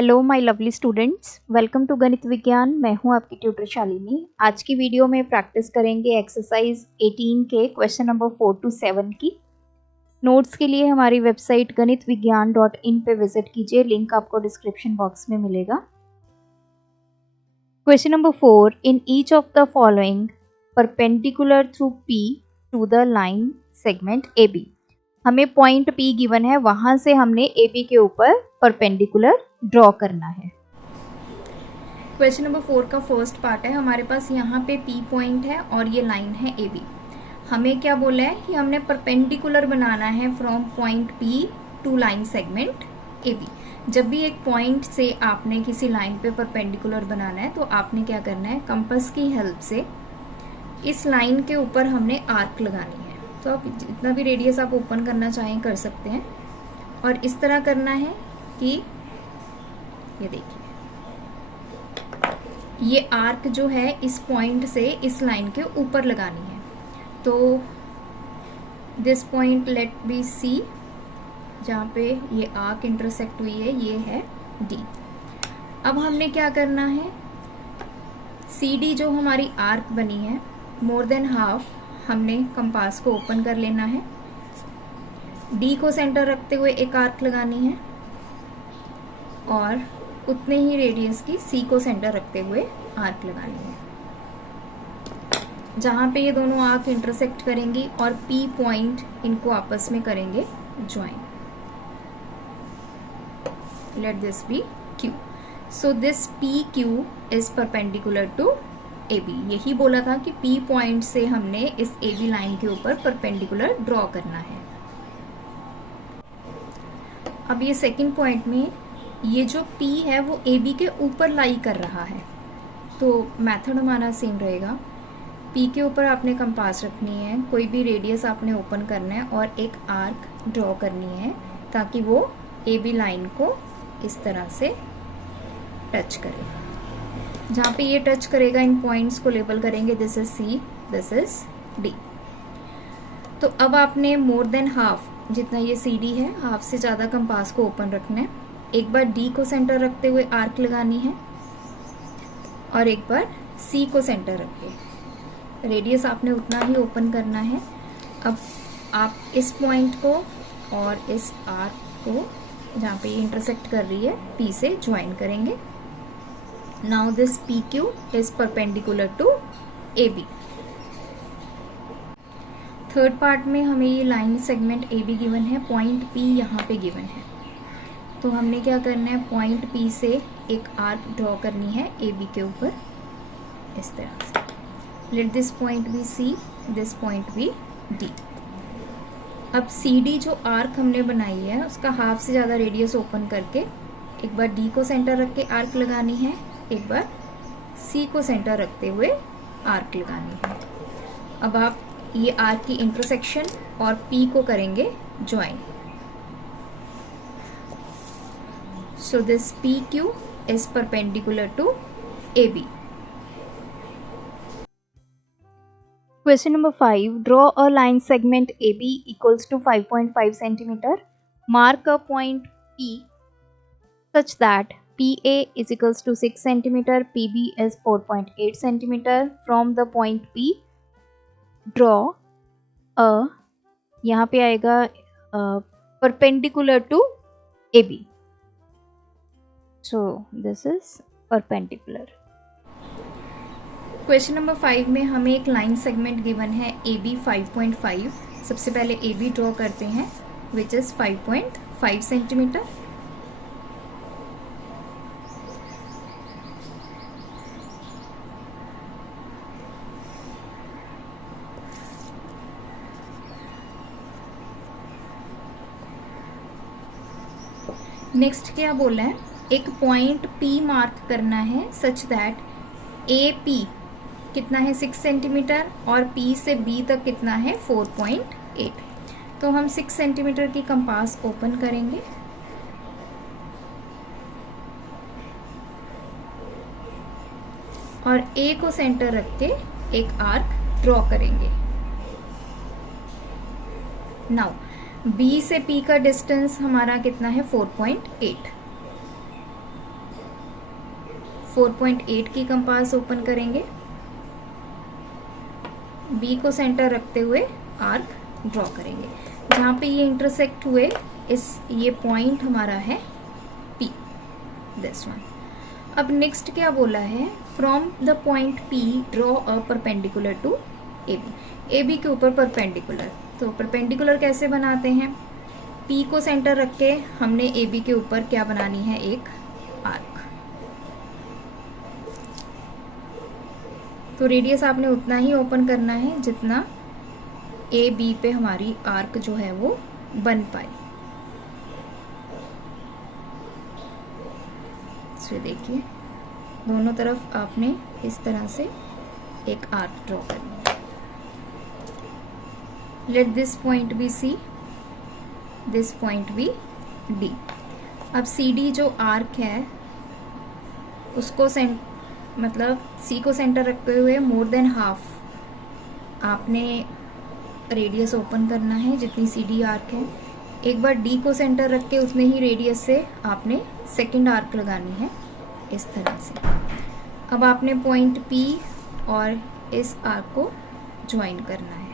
Hello my lovely students, welcome to Ganit Vigyan. मैं हूं आपकी ट्यूटर शालिनी। आज की वीडियो में प्रैक्टिस करेंगे एक्सरसाइज 18 के क्वेश्चन नंबर 4 to 7 की। नोट्स के लिए हमारी वेबसाइट ganitviggyan.in पे विजिट कीजिए, लिंक आपको डिस्क्रिप्शन बॉक्स में मिलेगा। Question number 4, in each of the following perpendicular through P to the line segment AB। हमें पॉइंट P गिवन है, वहां से हमने AB के ऊपर परपेंडिकुलर ड्रॉ करना है। क्वेश्चन नंबर 4 का फर्स्ट पार्ट है। हमारे पास यहाँ पे P पॉइंट है और ये लाइन है AB। हमें क्या बोला है कि हमने परपेंडिकुलर बनाना है from point P to line segment AB। जब भी एक पॉइंट से आपने किसी लाइन पे परपेंडिकुलर बनाना है तो आपने क्या करना है, कंपास की हेल्प से इस लाइन के ऊपर हमने आर्क लगानी है। तो आप जितना भी रेडियस आप ओपन करना चाहें कर सकते हैं और इस तरह करना है कि ये देखिए, ये आर्क जो है इस पॉइंट से इस लाइन के ऊपर लगानी है। तो this point let be C, जहाँ पे ये आर्क इंटरसेक्ट हुई है, ये है D। अब हमने क्या करना है, CD जो हमारी आर्क बनी है, मोर देन हाफ हमने कंपास को ओपन कर लेना है। D को सेंटर रखते हुए एक आर्क लगानी है और उतने ही रेडियस की C को सेंटर रखते हुए आर्क लगानी है, जहाँ पे ये दोनों आर्क इंटरसेक्ट करेंगी और P पॉइंट इनको आपस में करेंगे join. Let this be Q। So this PQ is perpendicular to AB। यही बोला था कि P पॉइंट से हमने इस AB लाइन के ऊपर परपेंडिकुलर ड्रॉ करना है। अब ये सेकंड पॉइंट में ये जो P है वो AB के ऊपर लाई कर रहा है, तो मेथड हमारा सेम रहेगा। P के ऊपर आपने कंपास रखनी है, कोई भी रेडियस आपने ओपन करना है और एक आर्क ड्रॉ करनी है ताकि वो AB लाइन को इस तरह से टच करे। जहाँ पे ये टच करेगा इन पॉइंट्स को लेबल करेंगे, this is C, this is D। तो अब आपने मोर देन हाफ, जितना ये CD है, हाफ से ज़्यादा कंपास को ओपन रखना है। एक बार D को सेंटर रखते हुए आर्क लगानी है और एक बार C को सेंटर रख के रेडियस आपने उतना ही ओपन करना है। अब आप इस पॉइंट को और इस आर्क को, जहाँ पे ये इंटरसेक्ट कर रही है, P से ज्वाइन करेंगे। Now this PQ is perpendicular to AB। Third part में हमें ये लाइन सेगमेंट AB गिवन है, पॉइंट P यहाँ पे गिवन है। तो हमने क्या करना है, पॉइंट P से एक आर्क ड्रॉ करनी है AB के ऊपर इस तरह से। Let this point be C, this point be D। अब CD जो आर्क हमने बनाई है उसका हाफ से ज़्यादा रेडियस ओपन करके एक बार D को सेंटर रख के आर्क लगानी है, एक बार C को सेंटर रखते हुए आर्क लगानी है। अब आप ये आर्क की इंटरसेक्शन और P को करेंगे join. So this PQ is perpendicular to AB। Question number 5, draw a line segment AB equals to 5.5 centimeter. Mark a point P such that PA is equals to 6 centimeter, PB is 4.8 centimeter. From the point P, draw a, यहाँ पे आएगा perpendicular to AB. So this is perpendicular. Question number 5 में हमें एक line segment given है AB 5.5। सबसे पहले AB draw करते हैं, विच इज 5.5 सेंटीमीटर। नेक्स्ट क्या बोला है, एक पॉइंट P मार्क करना है सच दैट AP कितना है 6 सेंटीमीटर और P से B तक कितना है 4.8। तो हम 6 सेंटीमीटर की कंपास ओपन करेंगे और A को सेंटर रख के एक आर्क ड्रॉ करेंगे। नाउ B से P का डिस्टेंस हमारा कितना है 4.8। 4.8 की कंपास ओपन करेंगे, बी को सेंटर रखते हुए आर्क ड्रॉ करेंगे। जहाँ पे ये इंटरसेक्ट हुए ये पॉइंट हमारा है P, दिस वन। अब नेक्स्ट क्या बोला है, from the point P draw a perpendicular to AB, AB के ऊपर परपेंडिकुलर। तो परपेंडिकुलर कैसे बनाते हैं, P को सेंटर रख के हमने AB के ऊपर क्या बनानी है, एक आर्क। तो रेडियस आपने उतना ही ओपन करना है जितना AB पे हमारी आर्क जो है वो बन पाए। इसमें देखिए दोनों तरफ आपने इस तरह से एक आर्क ड्रॉ करनी है। Let this point be C, this point be D। अब CD जो आर्क है उसको मतलब C को सेंटर रखते हुए मोर देन हाफ आपने रेडियस ओपन करना है जितनी CD आर्क है। एक बार D को सेंटर रख के उतने ही रेडियस से आपने सेकंड आर्क लगानी है, इस तरह से। अब आपने पॉइंट P और इस आर्क को ज्वाइन करना है।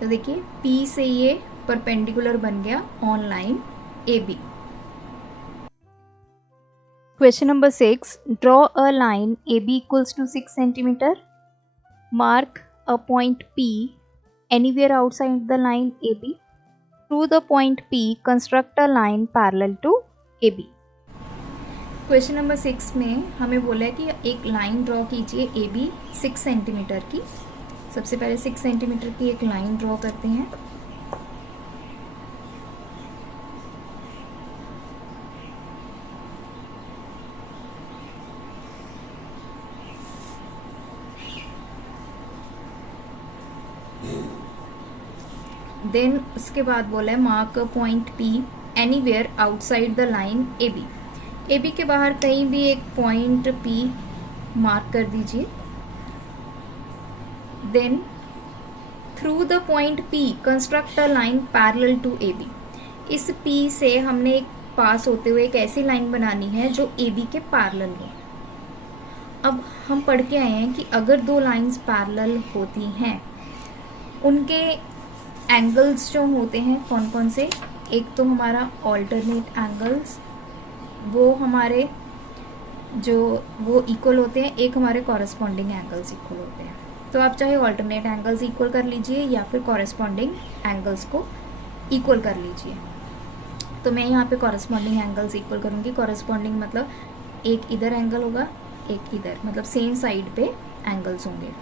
तो देखिए P से ये परपेंडिकुलर बन गया on line AB। Question number 6. Draw a line AB equals to 6 cm. Mark a point P anywhere outside the line AB. Through the point P, construct a line parallel to AB. Question number 6 में हमें बोला है कि एक line draw कीजिए AB 6 centimetre की। सबसे पहले 6 सेंटीमीटर की एक लाइन ड्रॉ करते हैं। देन उसके बाद बोला है mark point P anywhere outside the line AB। AB के बाहर कहीं भी एक पॉइंट P मार्क कर दीजिए। Then through the point P construct a line parallel to AB। इस P से हमने एक पास होते हुए एक ऐसी लाइन बनानी है जो AB के पैरेलल हो। अब हम पढ़ के आए हैं कि अगर दो लाइंस पैरेलल होती हैं उनके एंगल्स जो होते हैं कौन कौन से, एक तो हमारा ऑल्टरनेट एंगल्स वो हमारे जो वो इक्वल होते हैं, एक हमारे कॉरेस्पॉन्डिंग एंगल्स इक्वल होते हैं। तो आप चाहे ऑल्टरनेट एंगल्स इक्वल कर लीजिए या फिर कॉरेस्पॉन्डिंग एंगल्स को इक्वल कर लीजिए। तो मैं यहाँ पे कॉरेस्पॉन्डिंग एंगल्स इक्वल करूँगी। कॉरेस्पॉन्डिंग मतलब एक इधर एंगल होगा एक इधर, मतलब सेम साइड पे एंगल्स होंगे।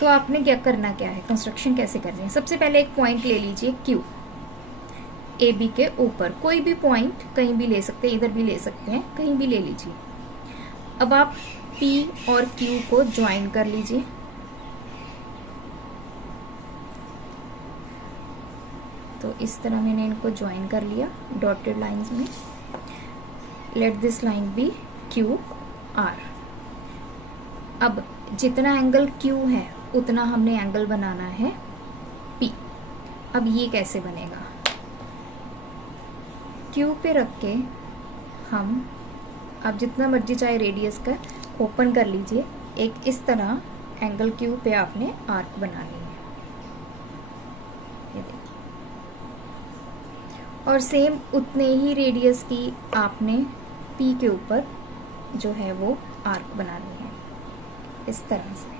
तो आपने क्या करना क्या है, कंस्ट्रक्शन कैसे करनी है। सबसे पहले एक पॉइंट ले लीजिए Q AB के ऊपर, कोई भी पॉइंट कहीं भी ले सकते हैं, इधर भी ले सकते हैं, कहीं भी ले लीजिए। अब आप P और Q को ज्वाइन कर लीजिए। तो इस तरह मैंने इनको ज्वाइन कर लिया डॉटेड लाइंस में। Let this line be QR। अब जितना एंगल Q है उतना हमने एंगल बनाना है P। अब ये कैसे बनेगा, Q पे रख के हम आप जितना मर्जी चाहे रेडियस का ओपन कर लीजिए। एक इस तरह एंगल Q पे आपने आर्क बनानी है, ये देखिए। और सेम उतने ही रेडियस की आपने P के ऊपर जो है वो आर्क बनानी है, इस तरह से।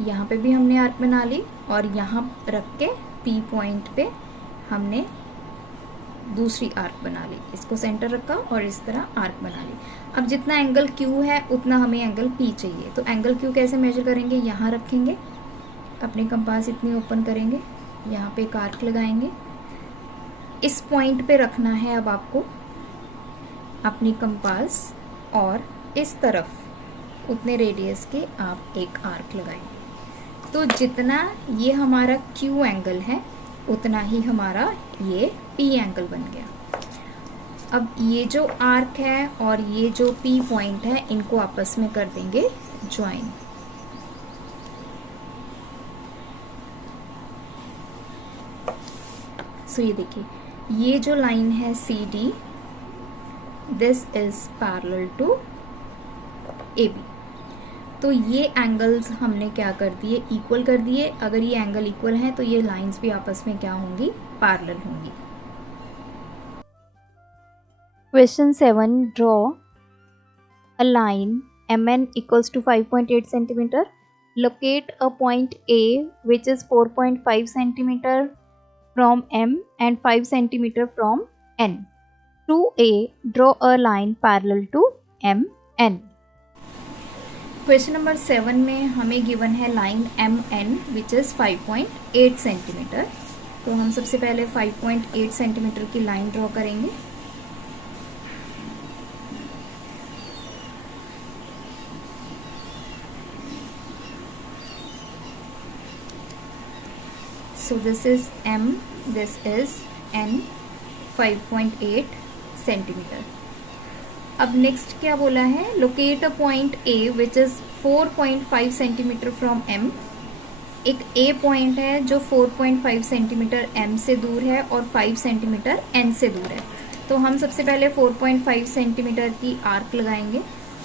यहाँ पे भी हमने आर्क बना ली और यहाँ रख के P पॉइंट पे हमने दूसरी आर्क बना ली। इसको सेंटर रखा और इस तरह आर्क बना ली। अब जितना एंगल Q है उतना हमें एंगल P चाहिए। तो एंगल Q कैसे मेजर करेंगे, यहाँ रखेंगे, अपनी कंपास इतनी ओपन करेंगे, यहाँ पे एक आर्क लगाएंगे, इस पॉइंट पे रखना है अब आपको अपनी कंपास और इस तरफ उतने रेडियस के आप एक आर्क लगाएंगे। तो जितना ये हमारा Q एंगल है उतना ही हमारा ये P एंगल बन गया। अब ये जो आर्क है और ये जो P पॉइंट है इनको आपस में कर देंगे ज्वाइन। सो ये देखिए, ये जो लाइन है C D, this is parallel to A B. तो ये एंगल्स हमने क्या कर दिए, इक्वल कर दिए। अगर ये एंगल इक्वल हैं तो ये लाइंस भी आपस में क्या होंगी, पैरेलल होंगी। Question 7. Draw a line MN equals to 5.8 centimeter. Locate a point A which is 4.5 centimeter from M and 5 centimeter from N. To A, draw a line parallel to MN. Question number 7 में हमें given है line M N which is 5.8 centimetre. तो हम सबसे पहले 5.8 centimetre की line draw करेंगे। So this is M, this is N, 5.8 centimetre. अब नेक्स्ट क्या बोला है, locate a point A which is 4.5 centimetre from M। एक A पॉइंट है जो 4.5 सेंटीमीटर M से दूर है और 5 सेंटीमीटर N से दूर है। तो हम सबसे पहले 4.5 सेंटीमीटर की आर्क लगाएंगे।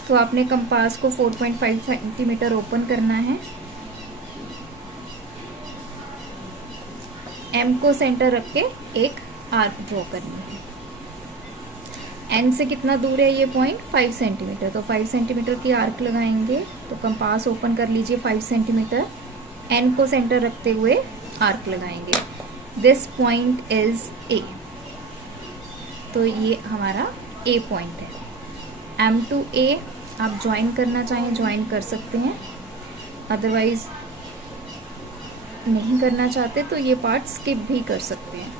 तो आपने कंपास को 4.5 सेंटीमीटर ओपन करना है, M को सेंटर रख के एक आर्क ड्रॉ करनी है। N से कितना दूर है ये पॉइंट, 5 सेंटीमीटर। तो 5 सेंटीमीटर की आर्क लगाएंगे। तो कंपास ओपन कर लीजिए 5 सेंटीमीटर, N को सेंटर रखते हुए आर्क लगाएंगे। This point is A। तो ये हमारा A पॉइंट है। M to A आप ज्वाइन करना चाहें ज्वाइन कर सकते हैं, अदरवाइज नहीं करना चाहते तो ये पार्ट स्किप भी कर सकते हैं।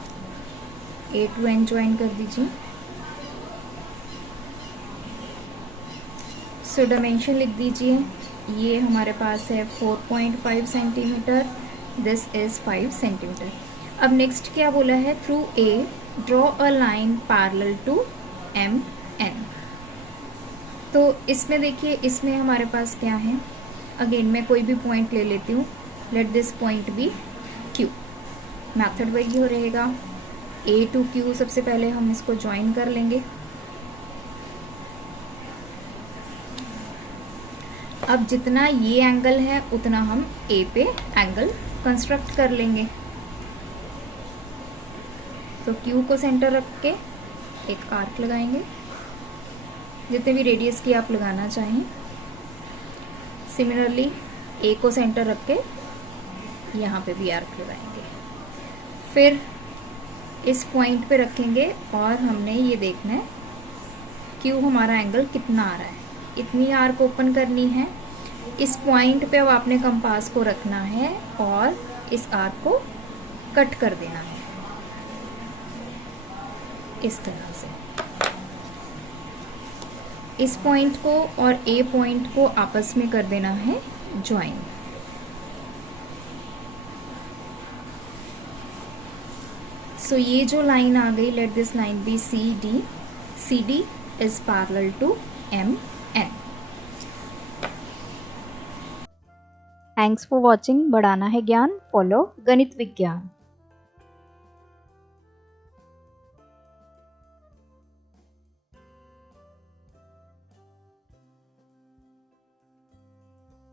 A to N ज्वाइन कर दीजिए। सो डायमेंशन लिख दीजिए, ये हमारे पास है 4.5 सेंटीमीटर, दिस इज 5 सेंटीमीटर। अब नेक्स्ट क्या बोला है, through A draw a line parallel to M N। तो इसमें देखिए, इसमें हमारे पास क्या है, अगेन मैं कोई भी पॉइंट ले लेती हूँ। Let this point be Q। Method वही हो रहेगा, A to Q सबसे पहले हम इसको ज्वाइन कर लेंगे। अब जितना ये एंगल है उतना हम A पे एंगल कंस्ट्रक्ट कर लेंगे। तो Q को सेंटर रख के एक आर्क लगाएंगे, जितने भी रेडियस की आप लगाना चाहें। सिमिलरली A को सेंटर रख के यहाँ पे भी आर्क लगाएंगे। फिर इस पॉइंट पे रखेंगे और हमने ये देखना है Q हमारा एंगल कितना आ रहा है, इतनी आर्क ओपन करनी है। इस पॉइंट पे अब आपने कंपास को रखना है और इस आर्क को कट कर देना है इस तरह से। इस पॉइंट को और A पॉइंट को आपस में कर देना है ज्वाइन। सो ये जो लाइन आ गई, let this line be C D. C D is parallel to M N। Thanks for watching. बढ़ाना है ज्ञान, फॉलो गणित विज्ञान।